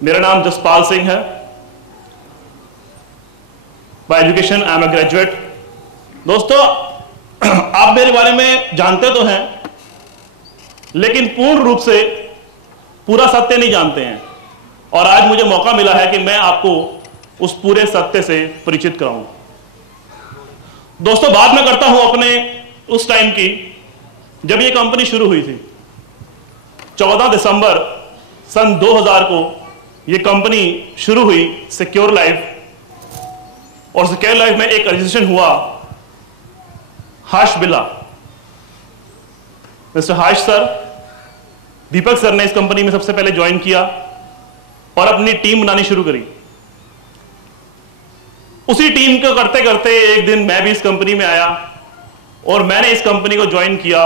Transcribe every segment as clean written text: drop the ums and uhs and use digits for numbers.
मेरा नाम जसपाल सिंह है। Bye education I am a graduate. दोस्तों, आप मेरे बारे में जानते तो हैं, लेकिन पूर्ण रूप से पूरा सत्य नहीं जानते हैं, और आज मुझे मौका मिला है कि मैं आपको उस पूरे सत्य से परिचित कराऊं। दोस्तों, बात मैं करता हूं अपने उस टाइम की जब ये कंपनी शुरू हुई थी। 14 दिसंबर सन 2000 को ये कंपनी शुरू हुई, सिक्योर लाइफ। और सिक्योर लाइफ में एक रजिस्ट्रेशन हुआ हर्ष बिरला। मिस्टर हर्ष सर, दीपक सर ने इस कंपनी में सबसे पहले ज्वाइन किया और अपनी टीम बनानी शुरू करी। उसी टीम को करते करते एक दिन मैं भी इस कंपनी में आया और मैंने इस कंपनी को ज्वाइन किया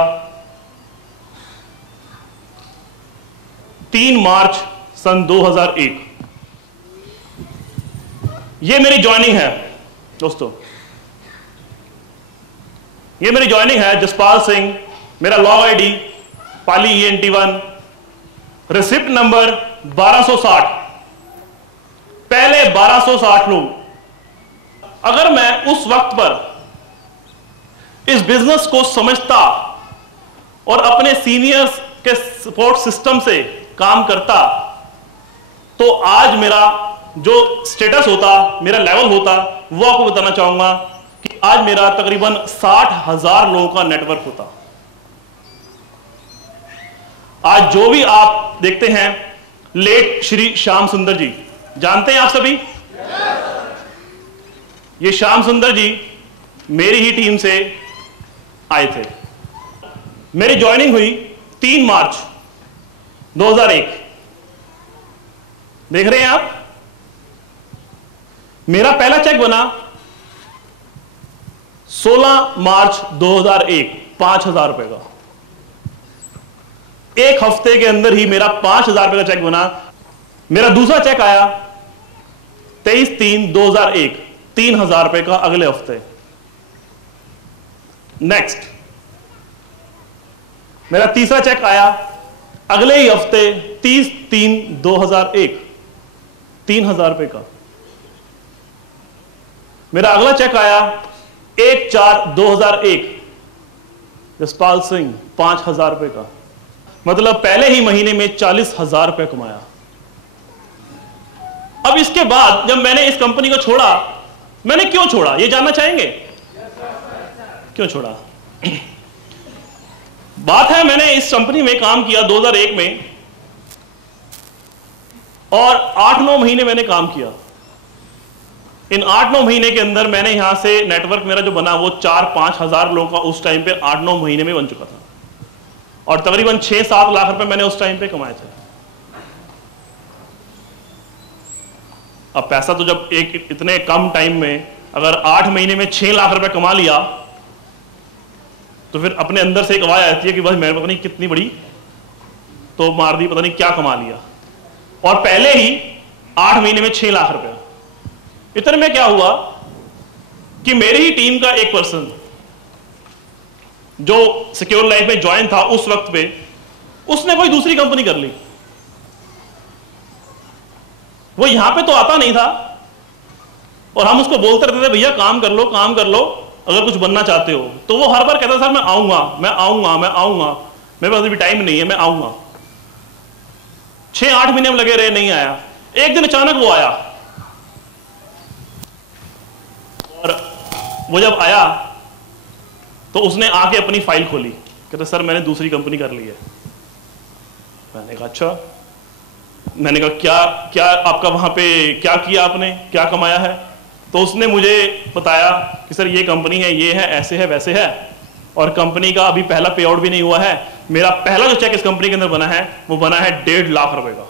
3 मार्च सन 2001। ये मेरी ज्वाइनिंग है दोस्तों, ये मेरी ज्वाइनिंग है। जसपाल सिंह, मेरा लॉग आईडी पाली ENT1, रिसिप्ट नंबर 1260। पहले 1260 लोग। अगर मैं उस वक्त पर इस बिजनेस को समझता और अपने सीनियर्स के सपोर्ट सिस्टम से काम करता, तो आज मेरा जो स्टेटस होता, मेरा लेवल होता, वो आपको बताना चाहूंगा कि आज मेरा तकरीबन 60,000 लोगों का नेटवर्क होता। आज जो भी आप देखते हैं, लेट श्री श्याम सुंदर जी, जानते हैं आप सभी? ये श्याम सुंदर जी मेरी ही टीम से आए थे। मेरी ज्वाइनिंग हुई 3 मार्च 2001। देख रहे हैं आप, मेरा पहला चेक बना 16 मार्च 2001, 5,000 रुपए का। एक हफ्ते के अंदर ही मेरा 5,000 रुपए का चेक बना। मेरा दूसरा चेक आया 23/3/2001, 3,000 रुपए का अगले हफ्ते। नेक्स्ट, मेरा तीसरा चेक आया अगले ही हफ्ते 30/3/2001, 3,000 रुपए का। मेरा अगला चेक आया 1/4/2001, जसपाल सिंह, 5,000 रुपए का। मतलब पहले ही महीने में 40,000 रुपए कमाया। अब इसके बाद जब मैंने इस कंपनी को छोड़ा, मैंने क्यों छोड़ा ये जानना चाहेंगे? क्यों छोड़ा? बात है, मैंने इस कंपनी में काम किया 2001 में और 8-9 महीने मैंने काम किया। इन 8-9 महीने के अंदर मैंने यहां से नेटवर्क मेरा जो बना वो 4-5 हजार लोगों का उस टाइम पे 8-9 महीने में बन चुका था, और तकरीबन 6-7 लाख रुपए मैंने उस टाइम पे कमाए थे। अब पैसा तो जब एक इतने कम टाइम में अगर 8 महीने में 6 लाख रुपए कमा लिया, तो फिर अपने अंदर से एक आवाज आती है कि बस मैंने पता नहीं कितनी बड़ी तो मार दी, पता नहीं क्या कमा लिया। और पहले ही 8 महीने में 6 लाख रुपए। इतने में क्या हुआ कि मेरी ही टीम का एक पर्सन जो सिक्योर लाइफ में ज्वाइन था उस वक्त पे, उसने कोई दूसरी कंपनी कर ली। वो यहां पे तो आता नहीं था और हम उसको बोलते रहते थे, भैया काम कर लो, काम कर लो, अगर कुछ बनना चाहते हो। तो वो हर बार कहता सर मैं आऊंगा, मैं आऊंगा, मैं आऊंगा, मेरे पास अभी टाइम नहीं है, मैं आऊंगा। 6-8 महीने में लगे रहे, नहीं आया। एक दिन अचानक वो आया, और वो जब आया तो उसने आके अपनी फाइल खोली, कहते सर मैंने दूसरी कंपनी कर ली है। मैंने कहा अच्छा। मैंने कहा क्या क्या आपका वहां पे क्या किया आपने, क्या कमाया है? तो उसने मुझे बताया कि सर ये कंपनी है, ये है, ऐसे है, वैसे है, और कंपनी का अभी पहला पे आउट भी नहीं हुआ है। मेरा पहला जो चेक इस कंपनी के अंदर बना है वो बना है 1.5 लाख रुपए का।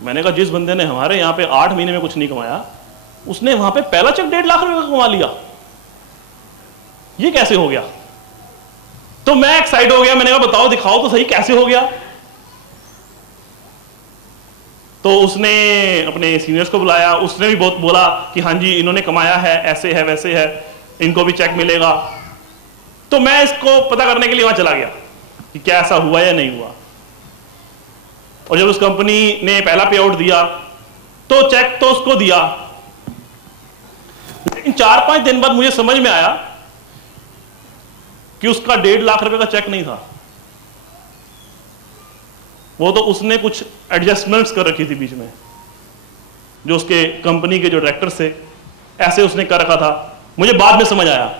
मैंने कहा जिस बंदे ने हमारे यहाँ पे 8 महीने में कुछ नहीं कमाया, उसने वहां पे पहला चेक 1.5 लाख रुपए का कमा लिया, ये कैसे हो गया? तो मैं एक्साइट हो गया। मैंने कहा बताओ, दिखाओ तो सही कैसे हो गया। तो उसने अपने सीनियर्स को बुलाया, उसने भी बहुत बोला कि हाँ जी इन्होंने कमाया है, ऐसे है, वैसे है, इनको भी चेक मिलेगा। तो मैं इसको पता करने के लिए वहां चला गया कि क्या ऐसा हुआ या नहीं हुआ। और जब उस कंपनी ने पहला पे आउट दिया तो चेक तो उसको दिया, लेकिन 4-5 दिन बाद मुझे समझ में आया कि उसका 1.5 लाख रुपए का चेक नहीं था, वो तो उसने कुछ एडजस्टमेंट्स कर रखी थी बीच में, जो उसके कंपनी के जो डायरेक्टर थे ऐसे उसने कर रखा था। मुझे बाद में समझ आया,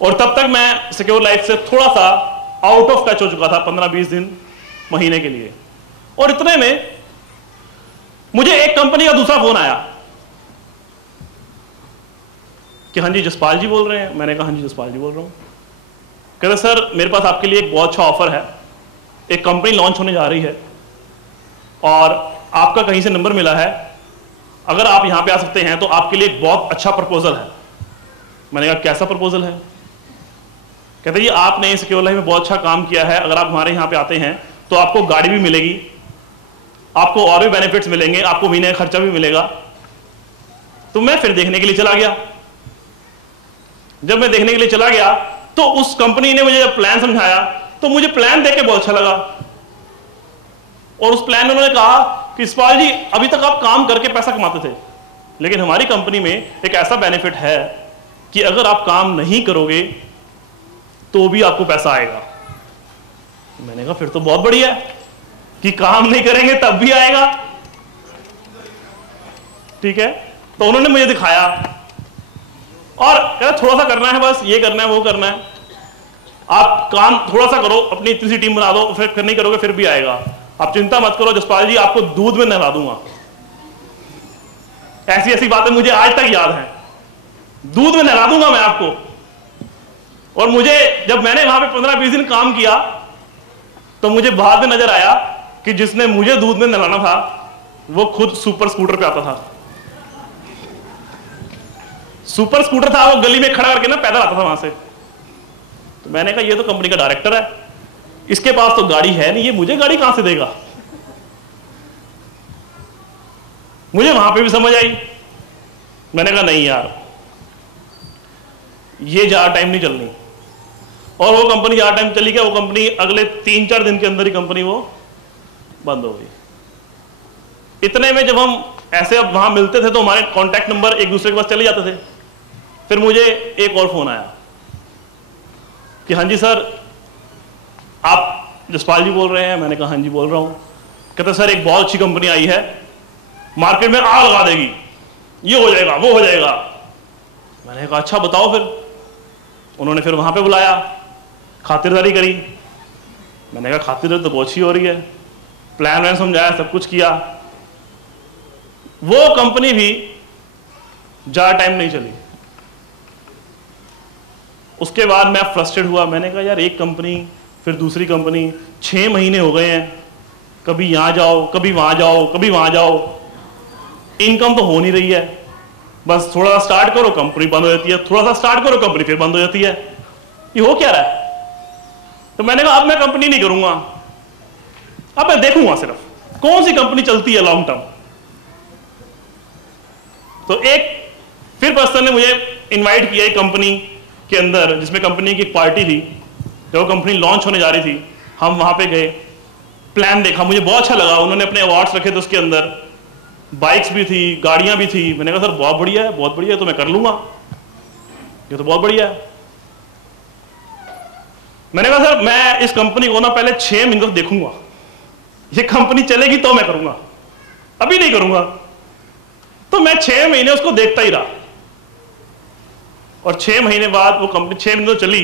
और तब तक मैं सिक्योर लाइफ से थोड़ा सा आउट ऑफ टच हो चुका था, 15-20 दिन महीने के लिए। और इतने में मुझे एक कंपनी का दूसरा फोन आया कि हाँ जी जसपाल जी बोल रहे हैं। मैंने कहा हाँ जी जसपाल जी बोल रहा हूं। कहते सर मेरे पास आपके लिए एक बहुत अच्छा ऑफर है, एक कंपनी लॉन्च होने जा रही है और आपका कहीं से नंबर मिला है, अगर आप यहां पे आ सकते हैं तो आपके लिए एक बहुत अच्छा प्रपोजल है। मैंने कहा कैसा प्रपोजल है? कहते ये आपने सिक्योर लाइफ में बहुत अच्छा काम किया है, अगर आप हमारे यहां पे आते हैं तो आपको गाड़ी भी मिलेगी, आपको और भी बेनिफिट्स मिलेंगे, आपको महीने का खर्चा भी मिलेगा। तो मैं फिर देखने के लिए चला गया। जब मैं देखने के लिए चला गया तो उस कंपनी ने मुझे जब प्लान समझाया तो मुझे प्लान देख के बहुत अच्छा लगा, और उस प्लान में उन्होंने कहा कि यशपाल जी अभी तक आप काम करके पैसा कमाते थे, लेकिन हमारी कंपनी में एक ऐसा बेनिफिट है कि अगर आप काम नहीं करोगे तो भी आपको पैसा आएगा। मैंने कहा फिर तो बहुत बढ़िया है कि काम नहीं करेंगे तब भी आएगा। ठीक है, तो उन्होंने मुझे दिखाया और कहना थोड़ा सा करना है, बस ये करना है वो करना है, आप काम थोड़ा सा करो, अपनी इतनी सी टीम बना दो, फिर नहीं करोगे फिर भी आएगा, आप चिंता मत करो जसपाल जी आपको दूध में नहला दूंगा। ऐसी ऐसी बातें मुझे आज तक याद हैं, दूध में नहला दूंगा मैं आपको। और मुझे जब मैंने वहां पे 15-20 दिन काम किया तो मुझे बाद में नजर आया कि जिसने मुझे दूध में नहलाना था वो खुद सुपर स्कूटर पे आता था। सुपर स्कूटर था, वो गली में खड़ा करके ना पैदल आता था वहां से। तो मैंने कहा ये तो कंपनी का डायरेक्टर है, इसके पास तो गाड़ी है नहीं, ये मुझे गाड़ी कहां से देगा। मुझे वहां पे भी समझ आई। मैंने कहा नहीं यार ये ज्यादा टाइम नहीं चलनी, और वो कंपनी ज्यादा टाइम चली गया। वो कंपनी अगले 3-4 दिन के अंदर ही कंपनी वो बंद हो गई। इतने में जब हम ऐसे अब वहां मिलते थे तो हमारे कॉन्टैक्ट नंबर एक दूसरे के पास चले जाते थे। फिर मुझे एक और फोन आया कि हाँ जी सर आप जसपाल जी बोल रहे हैं? मैंने कहा हाँ जी बोल रहा हूं। कहते सर एक बहुत अच्छी कंपनी आई है, मार्केट में आग लगा देगी, ये हो जाएगा वो हो जाएगा। मैंने कहा अच्छा बताओ फिर। उन्होंने फिर वहां पे बुलाया, खातिरदारी करी। मैंने कहा खातिरदारी तो बहुत अच्छी हो रही है, प्लान वैन समझाया, सब कुछ किया। वो कंपनी भी ज्यादा टाइम नहीं चली। उसके बाद मैं फ्रस्ट्रेट हुआ। मैंने कहा यार एक कंपनी फिर दूसरी कंपनी, 6 महीने हो गए हैं, कभी यहां जाओ कभी वहां जाओ कभी वहां जाओ, इनकम तो हो नहीं रही है। बस थोड़ा सा स्टार्ट करो कंपनी बंद हो जाती है, थोड़ा सा स्टार्ट करो कंपनी फिर बंद हो जाती है, ये हो क्या रहा है। तो मैंने कहा अब मैं कंपनी नहीं करूंगा, अब मैं देखूंगा सिर्फ कौन सी कंपनी चलती है लॉन्ग टर्म। तो एक फिर पर्सन ने मुझे इनवाइट किया एक कंपनी के अंदर, जिसमें कंपनी की एक पार्टी थी, जब कंपनी लॉन्च होने जा रही थी। हम वहां पे गए, प्लान देखा, मुझे बहुत अच्छा लगा। उन्होंने अपने अवार्ड्स रखे थे, उसके अंदर बाइक्स भी थी, गाड़ियां भी थी। मैंने कहा सर बहुत बढ़िया है, बहुत बढ़िया है, तो मैं कर लूंगा, ये तो बहुत बढ़िया है। मैंने कहा सर मैं इस कंपनी को ना पहले 6 महीने तक देखूंगा, ये कंपनी चलेगी तो मैं करूंगा, अभी नहीं करूंगा। तो मैं 6 महीने उसको देखता ही रहा, और 6 महीने बाद वो कंपनी 6 महीने तो चली।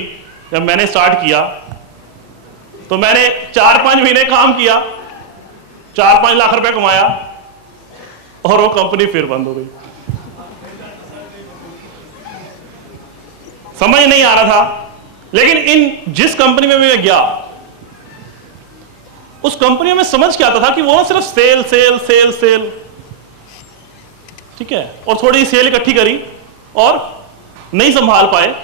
जब मैंने स्टार्ट किया तो मैंने 4-5 महीने काम किया, 4-5 लाख रुपए कमाया, और वो कंपनी फिर बंद हो गई। समझ नहीं आ रहा था, लेकिन इन जिस कंपनी में मैं गया उस कंपनी में समझ के आता था कि वो ना सिर्फ सेल सेल सेल सेल, ठीक है, और थोड़ी सेल इकट्ठी करी और नहीं संभाल पाए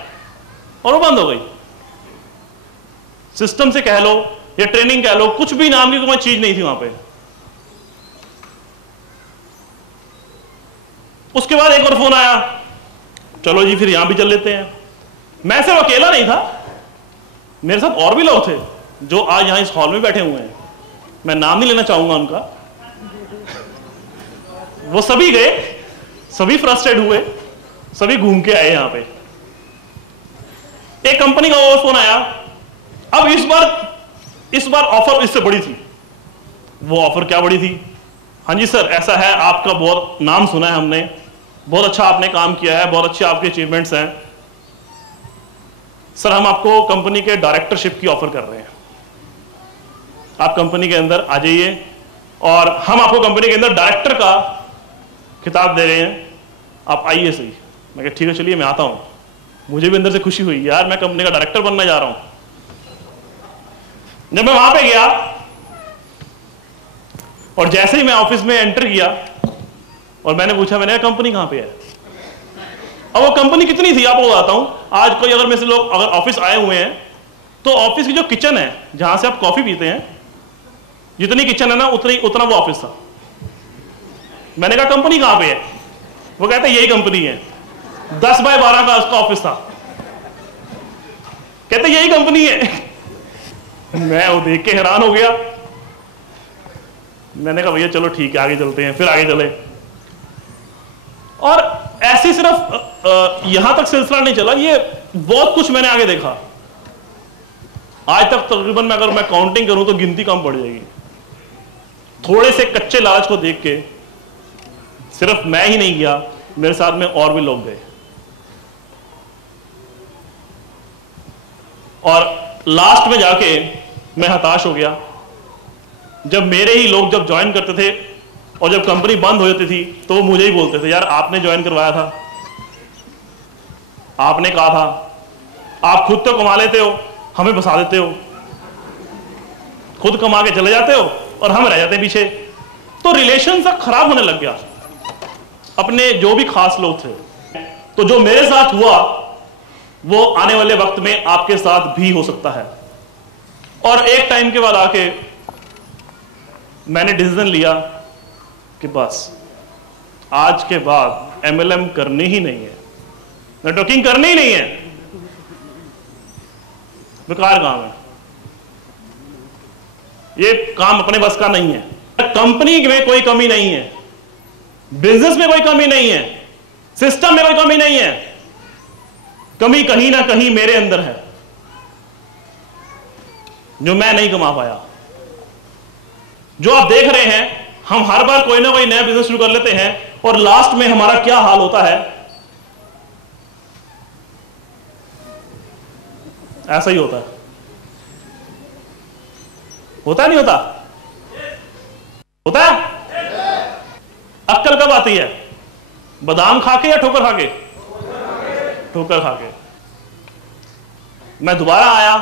और वो बंद हो गई। सिस्टम से कह लो या ट्रेनिंग कह लो, कुछ भी नाम की कोई चीज नहीं थी वहां पे। उसके बाद एक और फोन आया, चलो जी फिर यहां भी चल लेते हैं। मैं सिर्फ अकेला नहीं था, मेरे साथ और भी लोग थे जो आज यहां इस हॉल में बैठे हुए हैं। मैं नाम नहीं लेना चाहूंगा उनका, वो सभी गए, सभी फ्रस्ट्रेट हुए, सभी घूम के आए यहां पे। एक कंपनी का और फोन आया। अब इस बार ऑफर इससे बड़ी थी। वो ऑफर क्या बड़ी थी? हाँ जी सर, ऐसा है, आपका बहुत नाम सुना है हमने, बहुत अच्छा आपने काम किया है, बहुत अच्छे आपके अचीवमेंट्स हैं सर, हम आपको कंपनी के डायरेक्टरशिप की ऑफर कर रहे हैं, आप कंपनी के अंदर आ जाइए और हम आपको कंपनी के अंदर डायरेक्टर का खिताब दे रहे हैं, आप आइए सही। मैं कहा ठीक है चलिए मैं आता हूं। मुझे भी अंदर से खुशी हुई, यार मैं कंपनी का डायरेक्टर बनने जा रहा हूं। जब मैं वहां पे गया और जैसे ही मैं ऑफिस में एंटर किया और मैंने पूछा, मैंने कहा कंपनी कहां पे है? अब वो कंपनी कितनी थी आपको बताता हूं। आज कोई अगर में से लोग अगर ऑफिस आए हुए हैं तो ऑफिस की जो किचन है जहां से आप कॉफी पीते हैं, जितनी किचन है ना उतना वो ऑफिस था। मैंने कहा कंपनी कहां पे है? वो कहते यही कंपनी है। 10 बाय 12 का उसका ऑफिस था। कहते यही कंपनी है। मैं वो देख के हैरान हो गया। मैंने कहा भैया चलो ठीक है आगे चलते हैं। फिर आगे चले और ऐसे सिर्फ यहां तक सिलसिला नहीं चला, ये बहुत कुछ मैंने आगे देखा। आज तक तकरीबन मैं अगर मैं काउंटिंग करूं तो गिनती कम पड़ जाएगी। थोड़े से कच्चे लालच को देख के सिर्फ मैं ही नहीं गया, मेरे साथ में और भी लोग गए। और लास्ट में जाके मैं हताश हो गया। जब मेरे ही लोग जब ज्वाइन करते थे और जब कंपनी बंद हो जाती थी तो वो मुझे ही बोलते थे, यार आपने ज्वाइन करवाया था, आपने कहा था, आप खुद तो कमा लेते हो, हमें बसा देते हो, खुद कमा के चले जाते हो और हम रह जाते हैं पीछे। तो रिलेशन सा खराब होने लग गया अपने जो भी खास लोग थे। तो जो मेरे साथ हुआ वो आने वाले वक्त में आपके साथ भी हो सकता है। और एक टाइम के बाद आके मैंने डिसीजन लिया कि बस आज के बाद MLM करनी ही नहीं है, नेटवर्किंग करनी ही नहीं है, बेकार काम है, ये काम अपने बस का नहीं है। कंपनी में कोई कमी नहीं है, बिजनेस में कोई कमी नहीं है, सिस्टम में कोई कमी नहीं है, कमी कहीं ना कहीं मेरे अंदर है जो मैं नहीं कमा पाया। जो आप देख रहे हैं, हम हर बार कोई ना कोई नया बिजनेस शुरू कर लेते हैं और लास्ट में हमारा क्या हाल होता है, ऐसा ही होता है। होता नहीं होता? होता है? अक्कल कब आती है? बादाम खा के या ठोकर खा के? ठोकर खा के। मैं दोबारा आया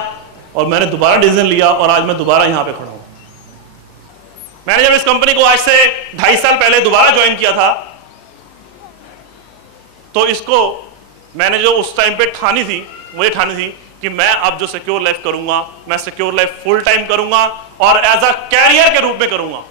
और मैंने दोबारा डिसीजन लिया और आज मैं दोबारा यहां पे खड़ा हूं। मैंने जब इस कंपनी को आज से 2.5 साल पहले दोबारा ज्वाइन किया था तो इसको मैंने जो उस टाइम पे ठानी थी वो ये ठानी थी कि मैं अब जो सिक्योर लाइफ करूंगा, मैं सिक्योर लाइफ फुल टाइम करूंगा और एज अ कैरियर के रूप में करूंगा।